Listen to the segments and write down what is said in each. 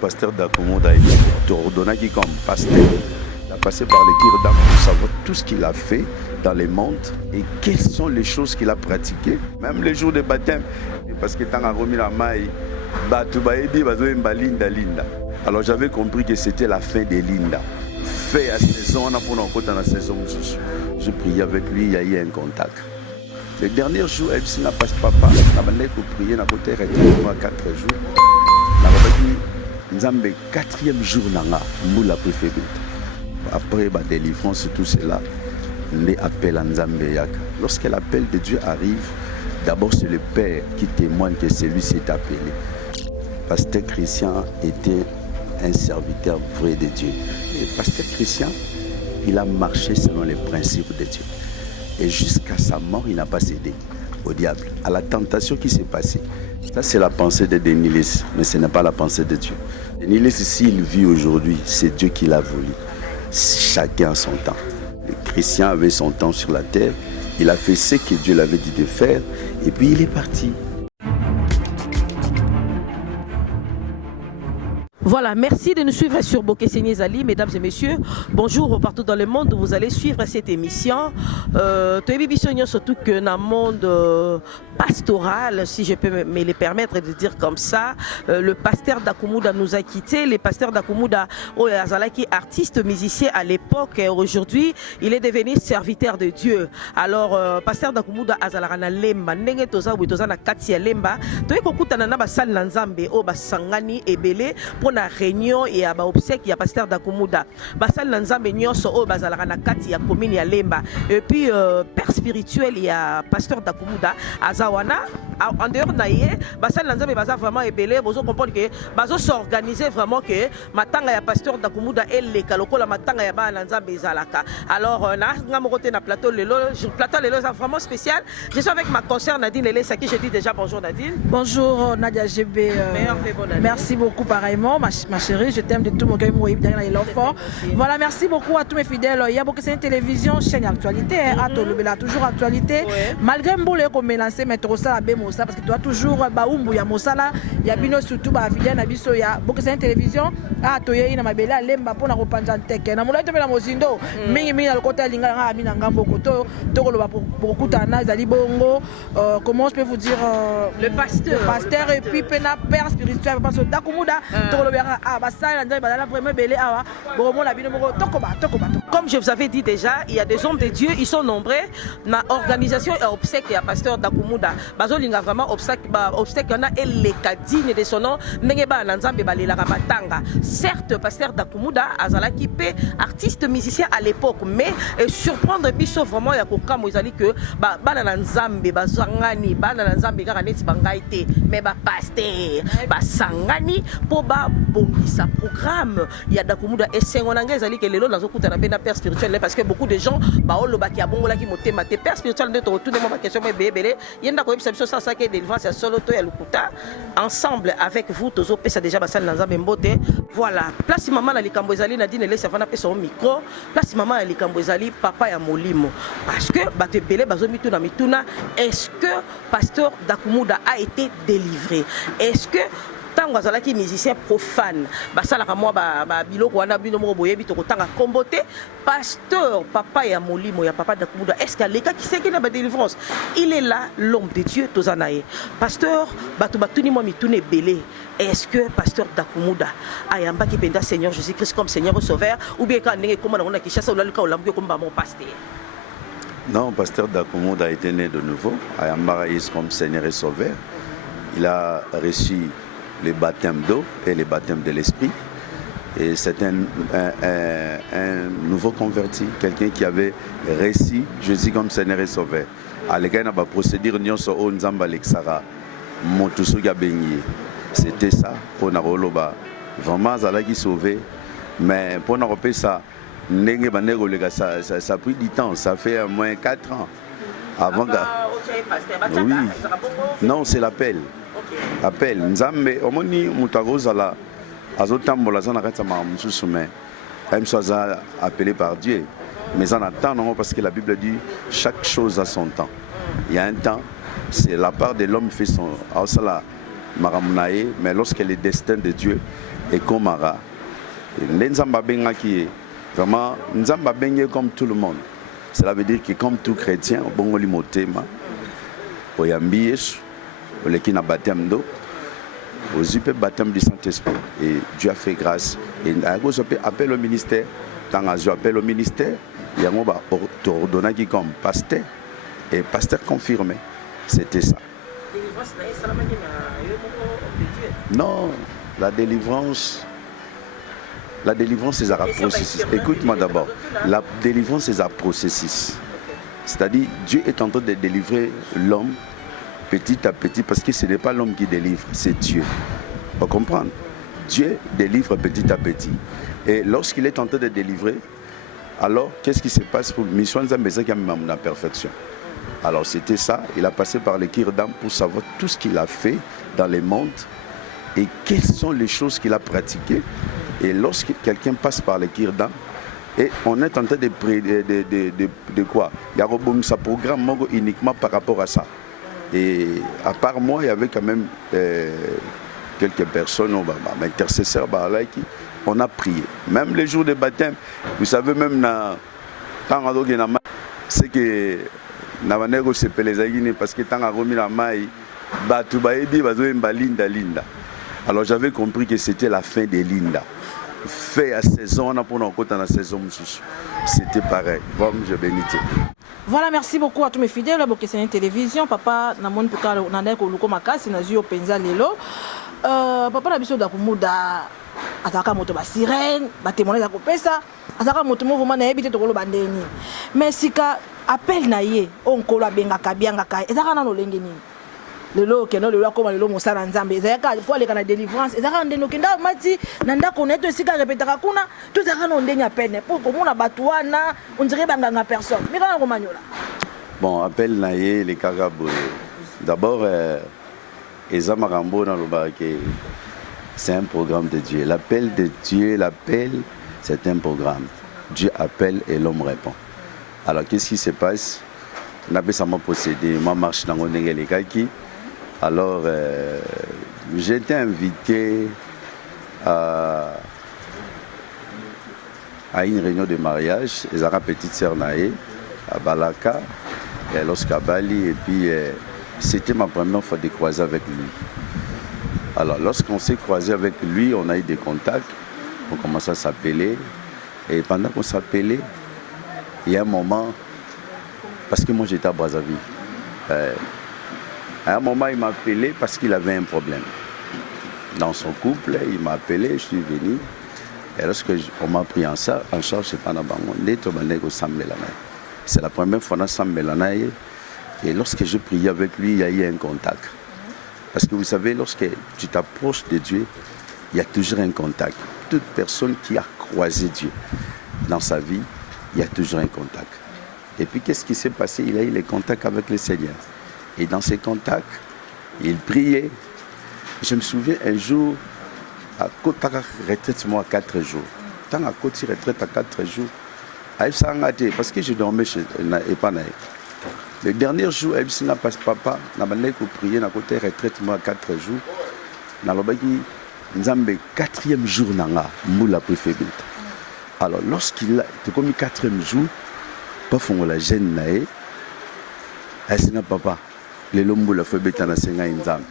Pasteur Dakumoda a été ordonné comme pasteur. Il a passé par les tirs d'âme pour savoir tout ce qu'il a fait dans les mondes et quelles sont les choses qu'il a pratiquées, même les jours de baptême. Parce que tant remis la maille, alors j'avais compris que c'était la fin de Linda. Fait à saison, on a pour dans la saison. Je priais avec lui, il y a eu un contact. Le dernier jour, elle n'a pas papa, on a prié, on a côté 4 jours. Nous avons le 4e jour, nous avons préféré. Après la délivrance, tout cela, les appels à Nzambe. Lorsque l'appel de Dieu arrive, d'abord c'est le Père qui témoigne que celui s'est appelé. Pasteur Christian était un serviteur vrai de Dieu. Et Pasteur Christian, il a marché selon les principes de Dieu. Et jusqu'à sa mort, il n'a pas cédé au diable, à la tentation qui s'est passée. Ça, c'est la pensée de Denis, mais ce n'est pas la pensée de Dieu. Denis, s'il vit aujourd'hui, c'est Dieu qui l'a voulu. Chacun a son temps. Le Christian avait son temps sur la terre. Il a fait ce que Dieu l'avait dit de faire. Et puis il est parti. Voilà, merci de nous suivre sur Bokeseni Ezali, mesdames et messieurs. Bonjour partout dans le monde où vous allez suivre cette émission. Surtout que dans le monde pastoral, si je peux me le permettre de dire comme ça, le pasteur Dakumoda nous a quittés. Le pasteur Dakumoda, qui artiste, musicien à l'époque, et aujourd'hui, il est devenu serviteur de Dieu. Alors, pasteur Dakumoda Azalarana Lemba, Nenge Toza Witozana Katia Lemba, Toye Kokutana na basal Nanzambe, O Basangani Ebele, pour la réunion et à obsèque, il y a pasteur Dakumoda. Basal Nanzambe Nyonso, O Bazalarana Katia, commune ya Lemba. Et puis, père spirituel, il y a pasteur Dakumoda, Azawana, en dehors naïe, basal Nanzambe Baza vraiment Ebele, vous comprenez que Bazo s'organiser vraiment que Matanga ya pasteur Dakumoda et les Kaloko, la Matanga ya Ba Nanzambe Zalaka. Alors, na mokote na plateau lelo, c'est vraiment spécial. Je suis avec ma consoeur Nadine Lélé, à qui je dis déjà bonjour Nadine. Bonjour Nadia GB. Merci beaucoup pareillement, ma chérie, je t'aime de tout mon cœur, l'enfant. Voilà, merci beaucoup à tous mes fidèles. Il y a beaucoup de télévision, chaîne actualité, toujours actualité. Malgré Mboulé comme mélangé, mais trop ça la bémosa parce que tu as toujours Baoumou ya Mosala, il y a bino surtout ba fidèle na biso ya beaucoup de télévision. Ah toye ina mabela lemba pona kopanja teke. Na mulai to bela mozindo, mingi na lokota linga nga mina ngambo koto, to koloba pour kutana zali bongo. Comment je peux vous dire le pasteur et puis pena père spirituel parce que Dakumoda to kolobera ah basala nzai badala vraiment belé awa bomo la bino moko tokoba. Comme je vous avais dit déjà, il y a des hommes de Dieu, ils sont nombreux. Na organisation et obsèque à pasteur Dakumoda. Bazolinga vraiment obsèque on a les cadines de son nom Nengeba Nanzambe balela matanga. Certes, pasteur Dakumoda azala qui paie artiste musicien à l'époque, mais surprendre biso vraiment ya kokamo ezali que bana Nanzambe bazangani bana Nanzambe kaka neti bangaite mais ba pasteur basangani po ba bongisa programme ya Dakumoda et sengonanga ezali que lelo nazokuta na pena père spirituel parce que beaucoup de gens baolo baki abongola ki motema te père spirituel de tout le monde ma question mais bébé yenda ko ebisa biso ça que délivrance ya solo to ya lukuta ensemble avec vous tozo pesa déjà basal Nanzambe mbote. Voilà, place maman na likambo ezali Nadine Lélé savana pesa au micro, place maman na likambo ezali papa ya molimo parce que bato belé bazo mituna mituna, est-ce que pasteur Dakumoda a été délivré? Est-ce que tango azalaki musicien profane basalaka mwa ba biloko wana bino moko boyebi tokotanga kombote pasteur papa ya molimo ya papa Dakumoda est-ce qu'il leka qui sait qu'il a ba délivrance? Il est là l'homme de Dieu tozanaye pasteur bato batuni mwa mitune belé. Est-ce que pasteur Dakumoda ayamba ki penda Seigneur Jésus-Christ comme Seigneur sauveur ou bien quand ndenge comment on a kishasa ou laluka olambuke comme mon pasteur? Non, pasteur Dakumoda a été né de nouveau. Ayamba comme Seigneur et sauveur. Il a reçu le baptême d'eau et le baptême de l'esprit. Et c'est un nouveau converti, quelqu'un qui avait reçu Jésus comme Seigneur et Sauveur. À l'égal, on va procéder au Nzamba Lexara, Motuso Gabengye. C'était ça pour Naroloba. Vraiment, ça l'a sauvé. Mais pour Naropé, ça, ça a pris du temps. Ça fait au moins 4 ans. Avant oui. Non, c'est l'appel. Appel Nzambe omoni mutagozala azotambola za na kati ma mususu mais même soit appelé par Dieu mais en attendant parce que la Bible dit chaque chose a son temps. Il y a un temps, c'est la part de l'homme fait son alors Maramunae, mais lorsque le destin de Dieu est comme Mara, Nzamba Benga qui est vraiment Nzamba Benga comme tout le monde. Cela veut dire que comme tout chrétien, bon limotema, oyambi Yesu, olekina baptême d'eau, aux yeux baptême du Saint-Esprit. Et Dieu a fait grâce. Et appelle au ministère, tant que appelle au ministère, il y a un ordonné qui comme pasteur, et pasteur confirmé. C'était ça. Non, la délivrance c'est un processus. Écoute-moi d'abord. La délivrance c'est un processus. C'est-à-dire, Dieu est en train de délivrer l'homme petit à petit, parce que ce n'est pas l'homme qui délivre, c'est Dieu. Vous comprenez? Dieu délivre petit à petit. Et lorsqu'il est en train de délivrer, alors qu'est-ce qui se passe pour mission de la perfection? Alors c'était ça, il a passé par les Kirdam pour savoir tout ce qu'il a fait dans les mondes et quelles sont les choses qu'il a pratiquées. Et lorsque quelqu'un passe par les Kirdam, et on est en train de quoi? Il y a un programme uniquement par rapport à ça. Et à part moi, il y avait quand même quelques personnes, intercesseurs, qui on a prié. Même les jours de baptême, vous savez, même c'est que parce que alors j'avais compris que c'était la fin des Linda. Fait à saison, on a pour la saison, c'était pareil. Bon, je bénis. Voilà, merci beaucoup à tous mes fidèles. C'est une télévision. Papa, namon puka nandai ko luko makasi na zio penza lelo. Papa na biso da kumuda ataka moto ba sirène, ba témoigner za kopesa, ataka moto mo vraiment na yebite to ko lo bandeni. Mais sika appel na ye, on ko la benga kabianga kai. Ezaka na no lenge nini. Lelo keno lelo akoma lelo mosala nzambe. Ezaka po ale kana délivrance. Ezaka ndeno kenda mati nanda ko neto sika répétera kuna, tout ezaka no ndenya peine. Pour ko mona batuana, on dirait banganga personne. Mais kana ko manyola. Bon, appel na ye les kagabo. D'abord Ezamarambo dans le barquet. C'est un programme de Dieu. L'appel de Dieu, c'est un programme. Dieu appelle et l'homme répond. Alors, qu'est-ce qui se passe? Nabesama possédé, ma marche dans mon kaki. Alors, j'ai été invité à une réunion de mariage. Ezara petite sœur Naé, à Balaka, lorsqu'à Bali, et puis c'était ma première fois de croiser avec lui. Alors, lorsqu'on s'est croisé avec lui, on a eu des contacts, on commence à s'appeler. Et pendant qu'on s'appelait, il y a un moment, parce que moi j'étais à Brazzaville, à un moment il m'a appelé parce qu'il avait un problème. Dans son couple, il m'a appelé, je suis venu. Et lorsqu'on m'a pris en charge, c'est pas c'est la première fois dans Sammelanaï. Et lorsque je priais avec lui, il y a eu un contact. Parce que vous savez, lorsque tu t'approches de Dieu, il y a toujours un contact. Toute personne qui a croisé Dieu dans sa vie, il y a toujours un contact. Et puis qu'est-ce qui s'est passé? Il a eu les contacts avec le Seigneur. Et dans ces contacts, il priait. Je me souviens un jour, à Kotaka retraite moi à 4 jours. Tant à Koti retraite à 4 jours, parce que je dormais chez Epanaï. Le dernier jour, Ebsina passe papa, n'a pas prié, n'a côté retraite moi 4 jours. N'a pas dit, Nzambe 4e jour nanga, moula préférée. Alors lorsqu'il a commis 4e jour, pas fond la gêne naé, Ebsina papa, les lombo la fait bêta na senga Nzambe.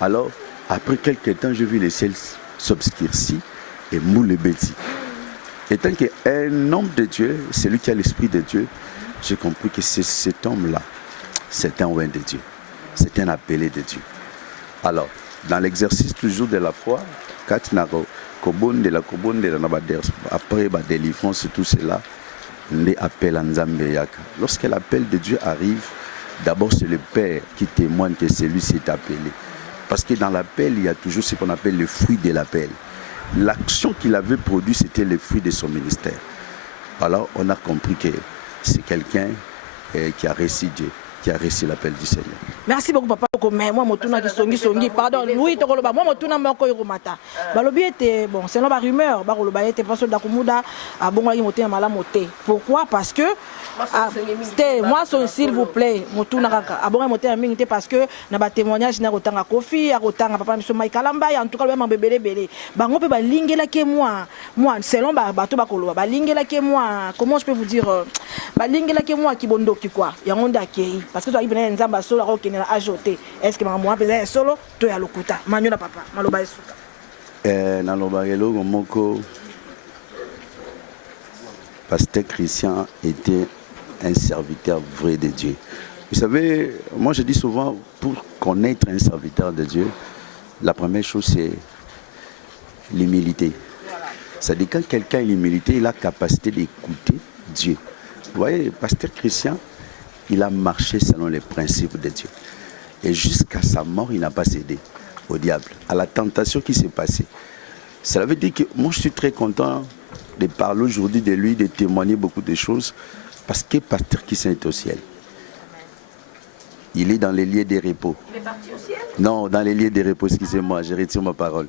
Alors après quelques temps, je vis les ciels s'obscurcir et moule bêti. Étant qu'un homme de Dieu, celui qui a l'esprit de Dieu, j'ai compris que c'est cet homme-là, c'est un oint de Dieu, c'est un appelé de Dieu. Alors, dans l'exercice toujours de la foi, après la délivrance et tout cela, on appelle à Nzambe Yaka. Lorsque l'appel de Dieu arrive, d'abord c'est le Père qui témoigne que celui-ci est appelé. Parce que dans l'appel, il y a toujours ce qu'on appelle le fruit de l'appel. L'action qu'il avait produite, c'était le fruit de son ministère. Alors, on a compris que c'est quelqu'un qui a reçu Dieu. qui a reçu l'appel du Seigneur. Merci beaucoup papa. Mais moi motuna ki songi pardon oui to koloba moi motuna moko yoromata. Balobi était bon selon la rumeur ba koloba était pas da Kumuda a bongo ki motena mala moté. Pourquoi? Parce que c'était moi son s'il vous plaît motuna kaka a bongo motena mingi parce que na ba témoignage na kotanga Kofi a kotanga papa miso Mike Kalamba en tout cas même bébé belé. Bango pe ba lingela ke moi selon ba bato ba koloba ba lingela ke moi comment je peux vous dire ba lingela ke moi ki bondoki quoi. Ya ngonda ke parce que toi il venait nzamba solo ko kenela ajouter. Est-ce que maman a solo to ya lokuta manyo na papa maloba esuka na loba eloko moko Pasteur Christian était un serviteur vrai de Dieu. Vous savez, moi je dis souvent pour connaître un serviteur de Dieu, la première chose c'est l'humilité. C'est-à-dire quand quelqu'un a l'humilité, il a la capacité d'écouter Dieu. Vous voyez, Pasteur Christian, il a marché selon les principes de Dieu. Et jusqu'à sa mort, il n'a pas cédé au diable, à la tentation qui s'est passée. Cela veut dire que moi, je suis très content de parler aujourd'hui de lui, de témoigner beaucoup de choses, parce que Pasteur Christian est au ciel. Il est dans les lieux de repos. Il est parti au ciel? Non, dans les lieux de repos, excusez-moi, je retire ma parole.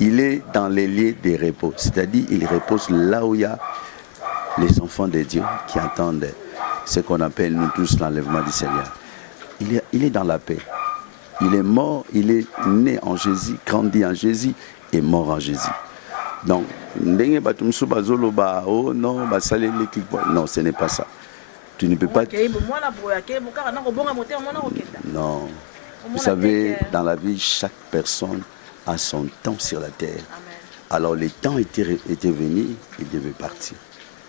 Il est dans les lieux de repos, c'est-à-dire il repose là où il y a les enfants de Dieu qui entendent ce qu'on appelle nous tous l'enlèvement du Seigneur. Il est dans la paix. Il est mort, il est né en Jésus, grandi en Jésus et mort en Jésus. Donc, non, ce n'est pas ça. Tu ne peux pas... Non. Vous savez, dans la vie, chaque personne a son temps sur la terre. Alors, le temps était venu, il devait partir.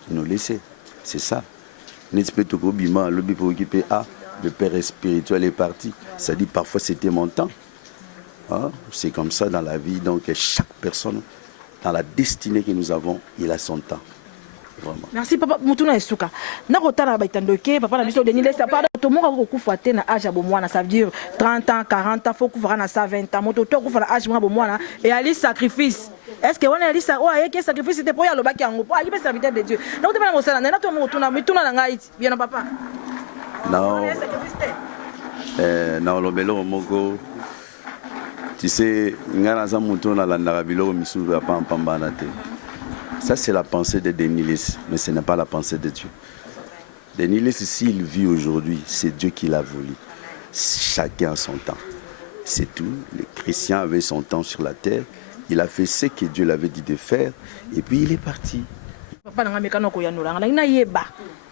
Nous laisser. C'est ça. Le père spirituel est parti. Ça dit parfois c'était mon temps. Hein? C'est comme ça dans la vie. Donc chaque personne, dans la destinée que nous avons, il a son temps. Vraiment. Merci papa Mutuna Esuka. Na kotana baitandoke papa na biso Denis Lesta pardon to monga ko kufuate na âge bomwana ça veut dire 30 ans 40 ans faut kufara na 120 ans moto to kufara âge mwa bomwana et ali sacrifice. Est-ce que on a dit ça ouais que sacrifice c'était pour ya lobaki yango pour ali serviteur de Dieu. Donc tu vas na mosala na to mutuna mituna na ngai bien papa. Non. Non, le belo moko. Tu sais, ngana mutuna la ndabilo misu va pas en pambanate. Ça, c'est la pensée de Denis Lesta, mais ce n'est pas la pensée de Dieu. Denis Lesta, s'il vit aujourd'hui, c'est Dieu qui l'a voulu. Chacun a son temps. C'est tout. Le chrétien avait son temps sur la terre. Il a fait ce que Dieu l'avait dit de faire. Et puis, il est parti. Papa na mekano ko yanula na yeba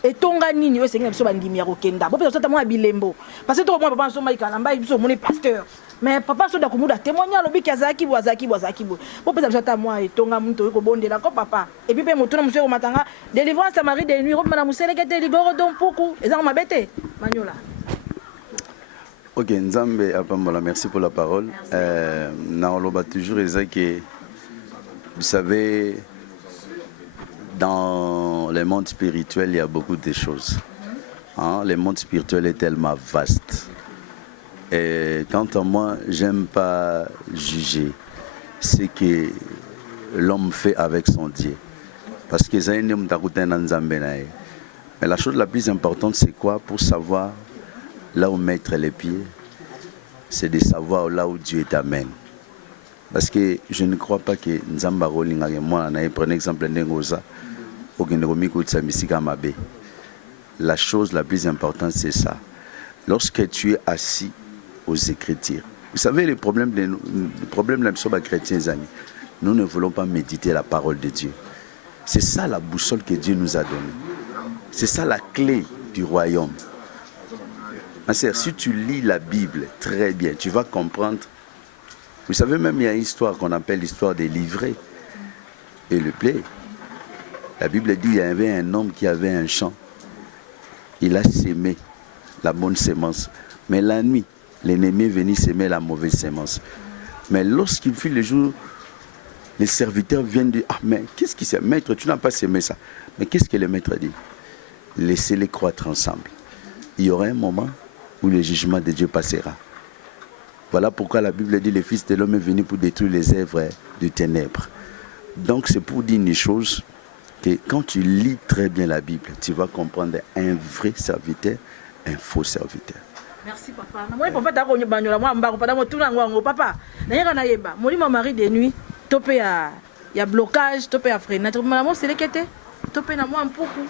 etonga nini we senga biso bandimi ya kokenda bo pesa mwa bilembo parce que to moi papa so Mike Kalamba biso moni pasteur mais papa so da Kumuda témoigner lobi ki azaki bo bo pesa biso moi etonga muntu ko bondela ko papa et puis pe moto na museko matanga délivrance à Marie de nuit robe na musele kete liboro donc poukou ezanga mabete manyola. Ok, Nzambe apambola, merci pour la parole. Na oloba toujours que vous savez, dans le monde spirituel, il y a beaucoup de choses. Hein? Le monde spirituel est tellement vaste. Et quant à moi, j'aime pas juger ce que l'homme fait avec son Dieu. Parce que mais la chose la plus importante, c'est quoi? Pour savoir là où mettre les pieds, c'est de savoir là où Dieu t'amène. Parce que je ne crois pas que Nzamba Rolinga et moi, prenez exemple Nengoza, la chose la plus importante, c'est ça. Lorsque tu es assis aux Écritures, vous savez, le problème de la chrétiens, amis, nous ne voulons pas méditer la parole de Dieu. C'est ça la boussole que Dieu nous a donnée. C'est ça la clé du royaume. Ma sœur, si tu lis la Bible très bien, tu vas comprendre. Vous savez, même il y a une histoire qu'on appelle l'histoire des livrets et le blé. La Bible dit qu'il y avait un homme qui avait un champ. Il a sémé la bonne sémence. Mais la nuit, l'ennemi est venu s'aimer la mauvaise sémence. Mais lorsqu'il fut le jour, les serviteurs viennent dire, ah mais qu'est-ce qui s'est, maître, tu n'as pas sémé ça. Mais qu'est-ce que le maître dit? Laissez-les croître ensemble. Il y aura un moment où le jugement de Dieu passera. Voilà pourquoi la Bible dit, le Fils de l'homme est venu pour détruire les œuvres de ténèbres. Donc c'est pour dire une chose, que quand tu lis très bien la Bible, tu vas comprendre un vrai serviteur, un faux serviteur. Merci papa. Moi papa ta ko nyobanyola moi mbako pada motuna ngwango papa. Nayeka na yeba. Molimo mari de nuit topé ya blocage, topé ya freinage. Maman c'est lekete. Topé na moi mpuku.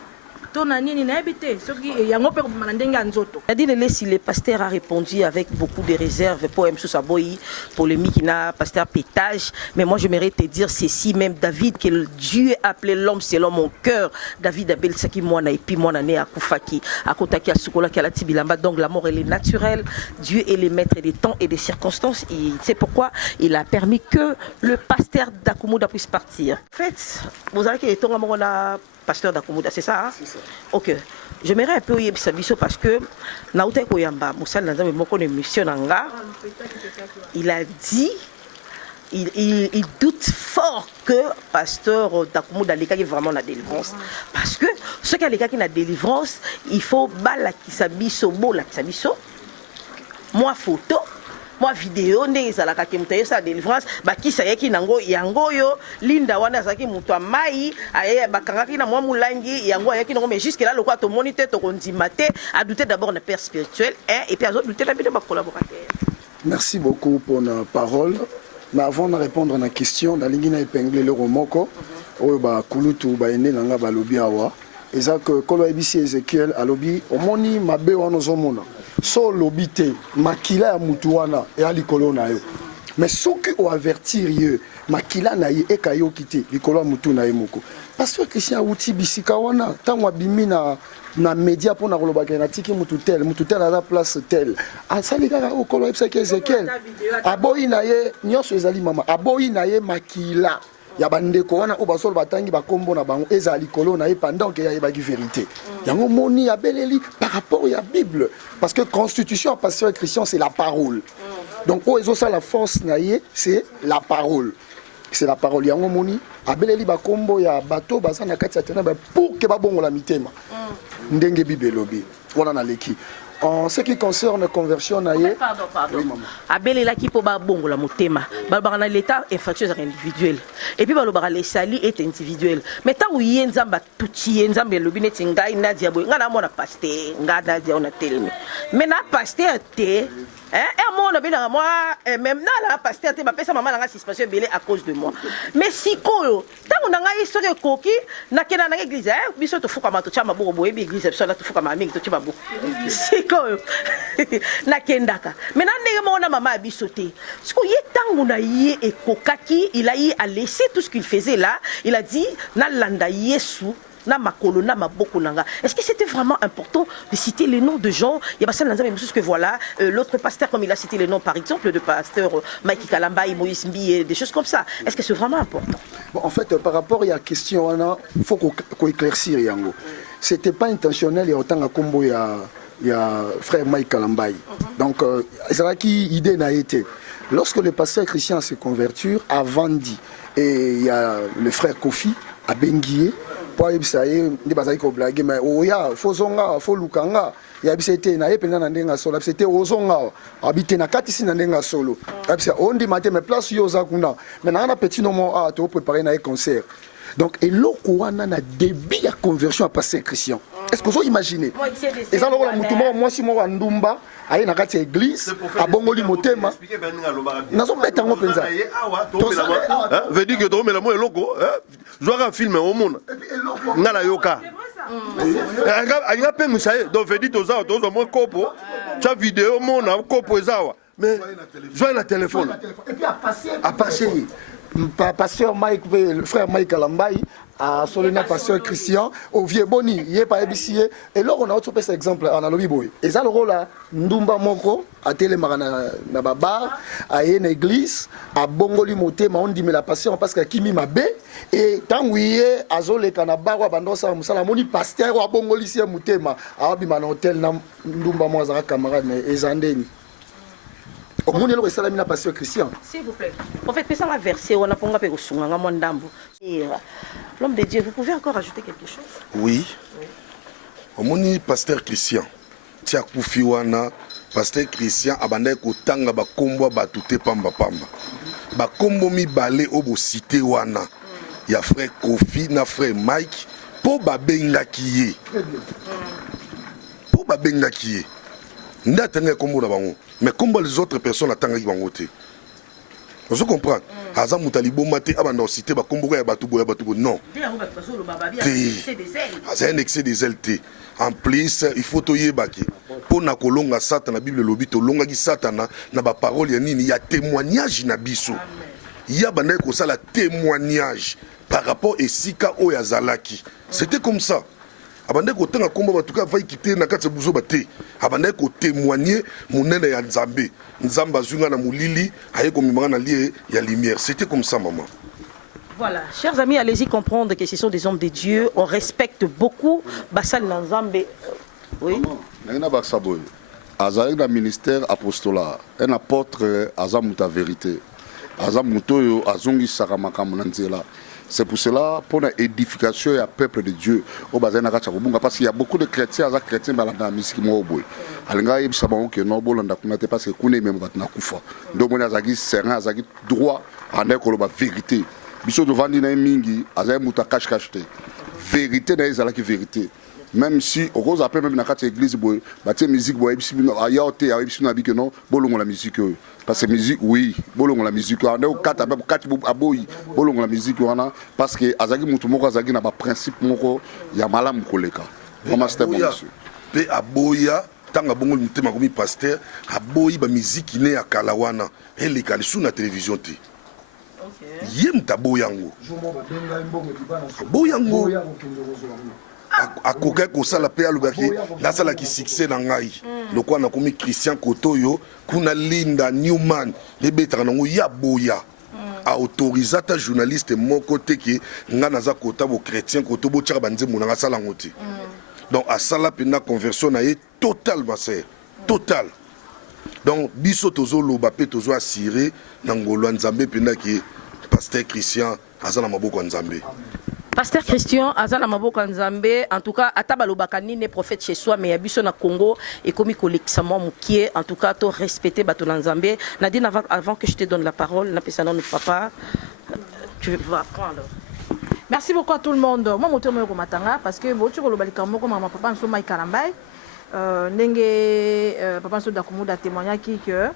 Si le pasteur a répondu avec beaucoup de réserves pour M. Saboyi, polémique, pasteur pétage, mais moi j'aimerais te dire ceci, même David, que Dieu a appelé l'homme selon mon cœur. David a Saki Mwana et puis mon année à Koufaki, à Kotaki, à Sukola, à la Tibilamba. Donc la mort elle est naturelle. Dieu est le maître des temps et des circonstances. Et c'est pourquoi il a permis que le pasteur d'Akumouda puisse partir. En fait, vous avez été pasteur d'Akumouda, c'est ça, hein? C'est ça. Ok. J'aimerais un peu y aller parce que Naouté Koyamba, Moussa Nanzame Moko de mission Nanga, il a dit, il doute fort que pasteur d'Akumouda est vraiment la délivrance. Parce que ce qui est la délivrance, il faut bala qui s'abisso, bola qui s'abisso, moi photo. Moi vidéo ndenge ezalaka ke mutaye sa délivrance bakisa yeki nango yango yo linda wana zaki mutu amai aye bakangaki na mwa mulangi yango yeki nango mais jusque là le quoi to moniteur to kondima te a douter d'abord na père spirituel et puis a douter la bide ba collaborateur. Merci beaucoup pour la parole. Mais avant de répondre à la question, nalingi na épingler le romoko oyo ba kulutu ba ene nanga ba lobi awa. Eza que kolo ebisi Ezekiel alobi omoni mabe wana zomona. So lobité makila ya mutu wana e alikolo na yo mais soki o avertir ye makila na ye e kayo kité likolo mutu na ye moko parce que Christian outi bisika wana tango abimi na média pour na kolobaka na tiki mutu tel à la place tel asali kaka okolo ebisaki Ezekiel aboyi na ye nyonso ezali mama aboyi na ye makila ya bandeko wana o basolo batangi bakombo na bango ezali kolo na ye pendant que ya yebaki vérité yango moni ya beleli par rapport ya Bible parce que constitution à pasteur Christian c'est la parole donc o ezo ça la force na ye c'est la parole yango moni abeleli bakombo ya bato baza na kati ya tena pour que babongola mitema ndenge Bible lobi wana na leki. En ce qui concerne la conversion, pardon. Oui, Abel est là qui peut bongo la motema. Balbara l'état infractueux individuel. Et puis balbara les sali est individuel. Mais tant où y nzamba touti nzamba lobine tinga ina diabo ngana mona pasteur ngada dia ona telemi. Mais na pasteur te et moi on a bien moi même na la pasteur te ba pesa maman na suspension belé à cause de moi. Mais si ko tant on a histoire koki na kena na église biso to fuka mato chama bo boye église so na to fuka mami to chama bo. Nakendaka maintenant ndenge mona mama abisoté siko ye tangu na ye ekokaki il a eu à laisser tout ce qu'il faisait là il a dit na landa yesu na makolo na maboko nanga. Est-ce que c'était vraiment important de citer les noms de gens? Il y a pas ça dans même chose que voilà l'autre pasteur comme il a cité les noms par exemple de pasteur Mike Kalamba, Moïse Mbi, des choses comme ça. Est-ce que c'est vraiment important? Bon, en fait par rapport à la question il faut qu'on éclaircisse yango. C'était pas intentionnel et autant à combo il y a frère Mike Kalambai. Donc, c'est qui idée n'a été. Lorsque le pasteur Christian s'est converti, a Vandi, et il y a le frère Kofi à Benguié, pour Ibsaïe, il y a des blagues, mais oh ya, Fozonga, Folukanga, il y a été na epena na ndenga solo, c'était Ozonga, habité na katisi na ndenga solo. On dit matin, mais place yoza kuna, mais na petit nom à te préparer na concert. Donc, et l'Okouana na début de conversion à pasteur Christian. Est-ce que vous imaginez? Et ça, moi, si moi, Ndumba, aïe, na kati église, à Bongoli Motema. Nous sommes mettre en open ça. Veut dire que tu mets la moelle loco, je vois un film au monde. Nala yoka. Il y a peine, donc veut dire que tu as un copo, tu as vidéo, mon copo, mais je vois un téléphone. Et puis à passer. Pasteur Mike, le frère Mike Kalambai, à Solena, pasteur Christian, au vieux Boni, il est pas ébissé. Et là, on a autre exemple en Alobi Boy. Et ça, le rôle là, Ndumba Moko, à Télémarana, na Babar, à une église, à Bongoli Moté, on dit mais la passion parce que Kimi Mabé, et tant oui, à Zole Kanabar, à Bandosa, Moussalamoni, pasteur, à Bongoli, c'est Moutema, à Abiman Hôtel, Ndumba Moazara, camarade, et Zandeni. Au monde, il y a la passion Christian. S'il vous plaît. En fait, ça va verser, on a pas un peu de son, l'homme de Dieu, vous pouvez encore ajouter quelque chose? Oui. Au monde, pasteur Christian. Tia Koufiwana, pasteur Christian, abandé kotanga ba kombo ba touté pamba pamba. Ba kombo mi balé obo cité wana. Il y a frère Kofi, na frère Mike, pour ba benga kiye. Pour ba benga kiye. Ndata kombo na bango. Mais comme les autres personnes attendent bango te. Vous comprenez? Azam Moutalibo Mate abanda cité ba kombo ya batubo non. C'est un excès des ailes. En plus, il faut toyer baki. Pour na kolonga satan na Bible lobi to longa gi satana na ba parole ya nini ya témoignage na biso. Il y a bana ko sala témoignage par rapport à Sika o ya zalaki. C'était comme ça. Abanda ko tanga kombo ba tuka va quitter na katse buzo bate. Abanda ko témoigner monene ya Nzambe. Nzamba zunga na mulili aye ko mimanga na lié ya lumière. C'était comme ça maman. Voilà, chers amis, allez-y comprendre que ce sont des hommes de Dieu. On respecte beaucoup Bassal Nzambe. Oui. Nana Baksaboy. Azali na ministère apostolat. Un apôtre azamuta vérité. Azamuto azungi sakamakamu nanzela. C'est pour cela, pour l'édification et le peuple de Dieu, parce qu'il y a beaucoup de chrétiens, les chrétiens dans la musique. Alinga yebisa bango ke no bolanda kunate parce que kune même batna kufa. Donc on a zagi serment, zagi droit ande ko ba vérité. Biso devandi na mingi, azay muta cache te. Vérité na ezala ki vérité. Même si on cause après même na kati église boy, batie musique boy bisi ayaote, ayebisi na bi que non, bolongo la musique. Parce que musique oui, bolongo la musique. On est au 4 aboyi, bolongo la musique wana parce que azagi mutu moko azagi na ba principe moko ya malamu koleka. Vraiment c'était bon monsieur. Pe aboya tanga bongo mutema komi pasteur, aboyi ba musique ne ya kalawana, ele kalisu na télévision te. OK. Yem taboyango. Boyango. Akoka kosala pe alobaki nasala ki succès na ngai lokwa na komi Christian Kotoyo kuna Linda Newman lebetaka nango ya boya a autorisé ta journaliste moko te ki nga naza kota bo chrétien koto bo tshaka banzembo na sala ngoti donc a sala pena conversion na ye total maser total donc biso tozo loba pe tozo assurer na ngolo Nzambe pena ki pasteur Christian azana maboko Nzambe. Pasteur Christian, Azana Maboko Nzambe, en tout cas, Atabalo Bakani n'est prophète chez soi, mais Abisso na Congo et comme il collectement moukié, en tout cas, to respecter Baton Nzambe. Nadine, avant que je te donne la parole, Napesana notre papa, tu vas prendre. Merci beaucoup à tout le monde. Moi, je suis matanga parce que je suis maman papa nso Mike Kalambay. Nenge papa nso Dakumuda témoigna que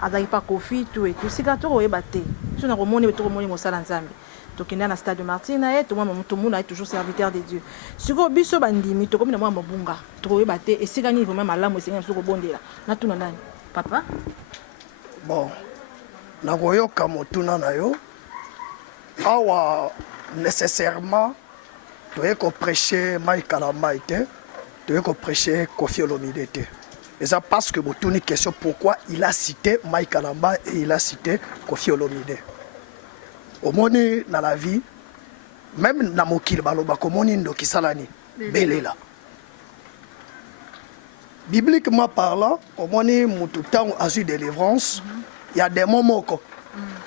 azali pas kofi tout et tout. Si gato oyebate, je na romoni to romoni mosala Nzambe. Donc il y a un stade de Martine et tout le monde est toujours serviteur de Dieu. Si vous avez un bandimi, tu as un bunga, tu as battu et si vous avez même à l'âme, c'est un peu bon là. Na tu n'as papa. Bon, na goyo kamotuna na yo. Awa nécessairement, tu es qu'on prêcher Mike Kalambay, tu es qu'on prêcher Kofi Olomide. Et ça parce que vous avez une question pourquoi il a cité Mike Kalambay et il a cité Kofi Olomide. Au monde dans la vie, même dans mon kil baloba komoni ndo kisalani belela. Bibliquement parlant, au monde mutu temps azu délivrance, il y a des moments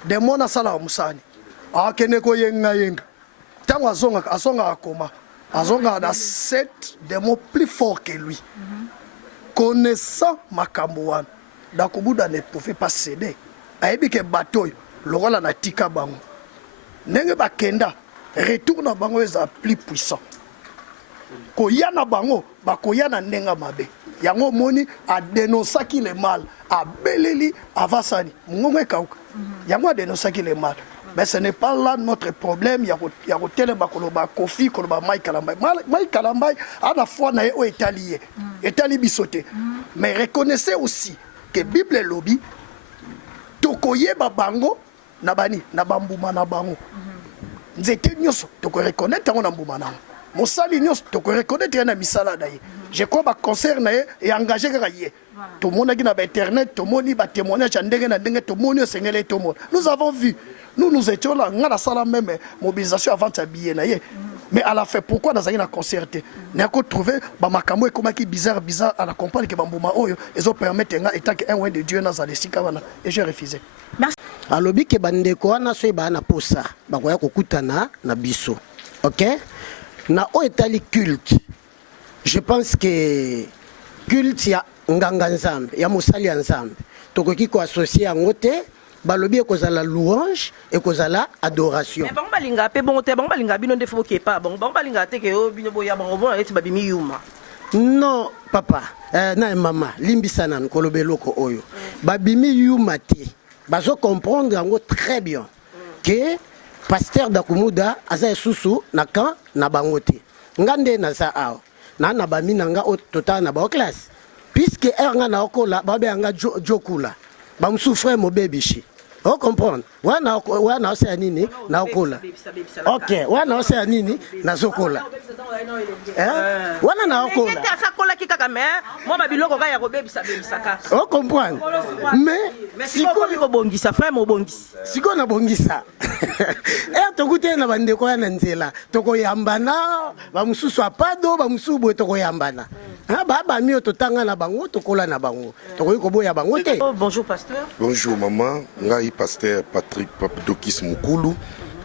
des mots na sala musani. Ah kene ko yenga yenga. Tant azonga akoma, azonga da 7 des mots plus forts que lui. Connaissant makambo wana, Dakubuda ne pouvait pas céder. Ayebi ke bateau le rôle na tika bango. Nenge bakenda retourne bango eza plus puissant. Ko yana bango bakoyana nenga mabe. Yango moni a dénoncé le mal, a beleli avasani. Ngomwe kauka. Yango a dénoncé le mal. Mais ce n'est pas là notre problème. Il y a hôtel bakoloba Kofi koloba Mike Kalambay. Mike Kalambay à la fois na o étalier, étali bisoté. Mais reconnaissez aussi que Bible lobby tokoye babango na bani na bambuma na bango nzete nyoso to ko reconnaître ngo na mbuma na mosali nyoso to ko reconnaître na misala daye je crois ba concert na et engagé ka yé to mona ki na ba internet to moni ba témoignage ndenge na ndenge to moni sengele to mona nous avons vu nous étions là ngala sala même mobilisation avant ta billet na yé mais à la fin pourquoi dans un concerté n'a ko trouver ba makambo e comme qui bizarre à la comprendre que bambuma oyo ils ont permettre nga état que un oin de Dieu na za lesika wana et j'ai refusé. Merci. Alobi ke bandeko wana so bana posa bakoya kokutana na biso. OK? Na o etali culte. Je pense que culte ya nganga nzambe, ya mosali nzambe. Tokoki ko associer ngote balobi ekozala louange ekozala adoration. Mais bon balinga pe bon te bon balinga bino ndefo ke pa bon balinga te ke o bino boya bon bon eti babimi yuma. Non, papa, na mama, limbisana nkolobe loko oyo. Babimi yuma te. Bazo comprendre yango très bien que pasteur Dakumuda aza susu na kan na bango te. Ngande na za awo. Na bami nanga o tota na ba classe. Puisque nga na okola babe nga jokula. Ba msufre mo bebishi. O comprendre. Wana ose nini na okola. OK, wana ose nini na zokola. Wana na okola. Ngete asakola kikaka mais moi ba biloko ka ya ko bebisa bebisaka. O comprendre. Mais siko biko bongisa frère mo bongisi. Siko na bongisa. Tokute na bandeko ya nzela. Toko yambana, ba mususu apado, ba mususu boye toko yambana. Ba mio totanga na bango, tokola na bango. Toko ko boya bango te. Bonjour pasteur. Bonjour maman, ngai pasteur Patrick Papadokis Mukulu.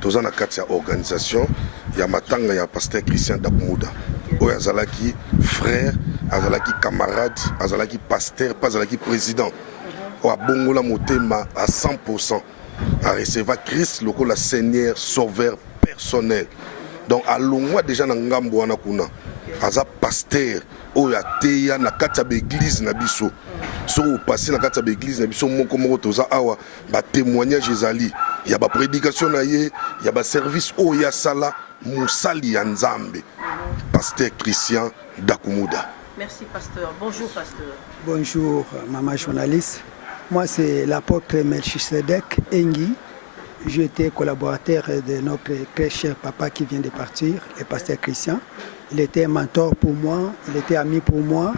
Toza na kati ya organisation ya matanga ya pasteur Christian Dakumuda. Oyo azalaki frère, azalaki camarade, azalaki pasteur, pas azalaki président. Oyo abongola motema à 100%. A recevoir Christ lokola Seigneur sauveur personnel. Donc alongwa déjà na ngambo wana kuna. Aza pasteur oyo ateya na kati ya église na biso. So passé na kati ya église na biso moko toza awa ba témoignage ezali. Ya ba prédication na ye, ya ba service oyo ya sala musali ya Nzambe. Pasteur Christian Dakumuda. Merci pasteur. Bonjour pasteur. Bonjour maman journaliste. Moi c'est l'apôtre Melchisedek Engi. J'étais collaborateur de notre très cher papa qui vient de partir, le pasteur Christian. Il était un mentor pour moi, il était ami pour moi.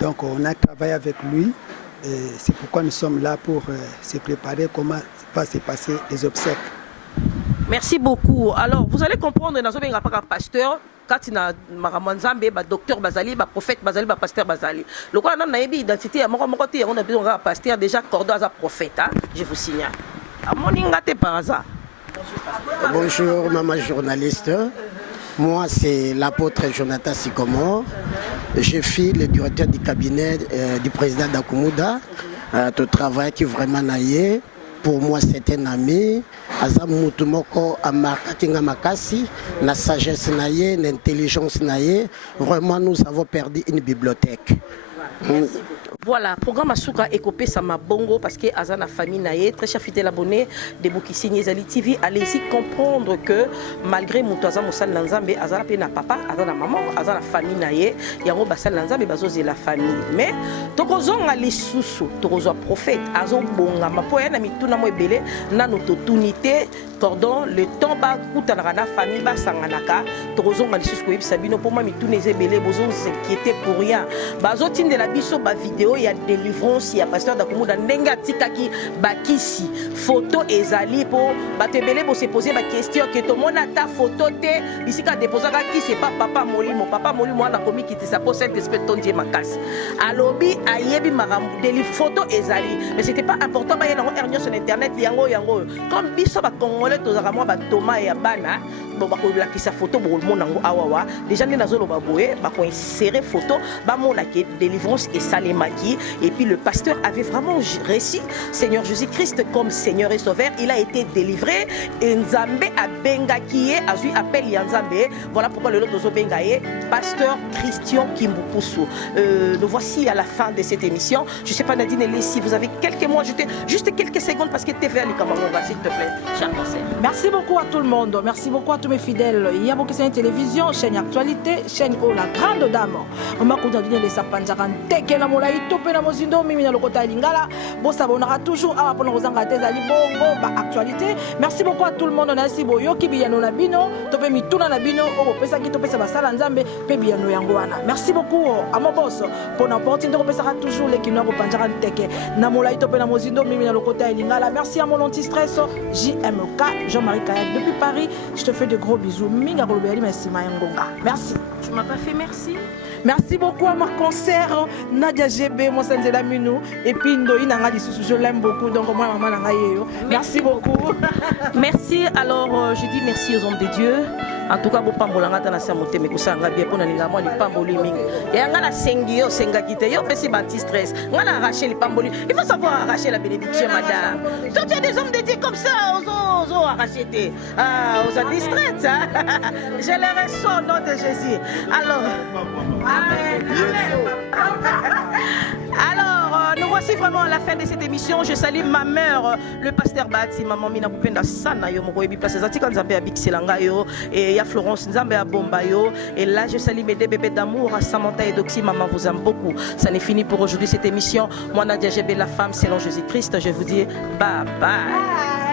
Donc on a travaillé avec lui. C'est pourquoi nous sommes là pour se préparer comment va se passer les obsèques. Merci beaucoup. Alors, vous allez comprendre, dans un pasteur, quand il y a un docteur Bazali, un prophète Bazali, un pasteur Bazali. Le quoi, on a une identité, on a besoin d'un pasteur déjà cordon à un prophète, je vous signale. Par hasard. Bonjour, maman journaliste. Moi, c'est l'apôtre Jonathan Sikomor. Je suis le directeur du cabinet du président Dakumuda. Tout travail qui est vraiment naïe. Pour moi, c'est un ami. Azam Mutumoko Amakatinga Makasi, la sagesse naïe, l'intelligence naïe. Vraiment, nous avons perdu une bibliothèque. Voilà, programme Asuka Ekopé Sama Bongo parce que Azana famille naïe, très cher fidèle abonné de Boukissini Zali TV, allez-y comprendre que malgré Moutaza Moussal Lanzambe, Azana Pena papa, Azana maman, Azana famille naïe, Yango Bassal Lanzambe, Bazoze la famille. Mais, Tokozon Ali Soussou, Tokozo prophète, Azon Bonga, ma poème, Mituna Moebele, Nano Totunité, cordon, le temps bas, Koutanarana, famille Basanganaka, Tokozon Ali Soussou, Sabino, pour moi, Mitune Zebele, Bozo s'inquiéter pour rien. Bazotine de la biso, ba vidéo, il y a délivrance, il y a pasteur Dakumuda, Nenga Tikaki, Bakisi, photo ezali pour Batebele pour se poser ma question que tout le monde a ta photo te, ici qu'a déposé qui c'est pas papa Moli, mon papa Moli, moi la commis qui était sa poste espèce ton Dieu ma casse. Alobi ayebi maram délivre photo ezali, mais c'était pas important ba yena on sur internet yango comme biso ba congolais tozaka moi ba Thomas et Abana. Bon, qui sa photo pour le monde awawa déjà les nazolo baboué ba ko insérer photo ba mon la délivrance et salemaki et puis le pasteur avait vraiment réussi Seigneur Jésus-Christ comme Seigneur et Sauveur, il a été délivré et Nzambe a bengakié a eu appel Nzambe. Voilà pourquoi le lot de bengaye pasteur Christian Kimbupusu. Nous voici à la fin de cette émission. Je sais pas Nadine et si vous avez quelques mots ajouter juste quelques secondes parce que TV Ali Kamangonga s'il te plaît. Cher conseil. Merci beaucoup à tout le monde. Merci beaucoup à tous mes fidèles. Il y a beaucoup de télévision, chaîne actualité, chaîne oh la grande dame. On m'a continué de sapanjaran teke na molai topé na mozindo mimi na lokota lingala. Bon ça on aura toujours à pour nous engager à libongo ba actualité. Merci beaucoup à tout le monde. On a si boyo ki biyano na bino, topé mituna na bino, o pesa ki topé sa basala nzambe pe biyano yango wana. Merci beaucoup à mon boss pour n'importe quoi pesa toujours les kino panjaran teke na molai topé na mozindo mimi na lokota lingala. Merci à mon anti-stress JMK Jean-Marie Kayak depuis Paris. Je te fais de gros bisous. Minga Golobeli merci Mayangonga. Merci. Tu m'as pas fait merci. Merci beaucoup à ma concert Nadia GB, mon Senzela Minou et puis Ndoï Nanga Dissous, je l'aime beaucoup donc moi maman Nanga Yeyo. Merci beaucoup. Merci. Alors je dis merci aux hommes de Dieu. En tout cas, vous pambola ngata na samote me kusanga bien pona linga moi li pamboli mingi. Ya ngala sengi yo senga kite yo pesi banti stress. Ngala arracher li pamboli. Il faut savoir arracher la bénédiction madame. Toi tu as des hommes de Dieu comme ça, ozo arracher te. Ah, aux distraites hein. Je les reçois au nom de Jésus. Alors Amen. Alors, nous voici vraiment à la fin de cette émission. Je salue ma mère, le pasteur Bati, maman Mina Kupenda Sana, yo moko ebi place Zatika Nzambe ya Bixelanga yo, et ya Florence Nzambe ya Bomba yo, et là je salue mes deux bébés d'amour, à Samantha et Doxy, maman vous aime beaucoup. Ça n'est fini pour aujourd'hui cette émission. Moi Nadia Gébé, la femme selon Jésus-Christ, je vous dis bye bye.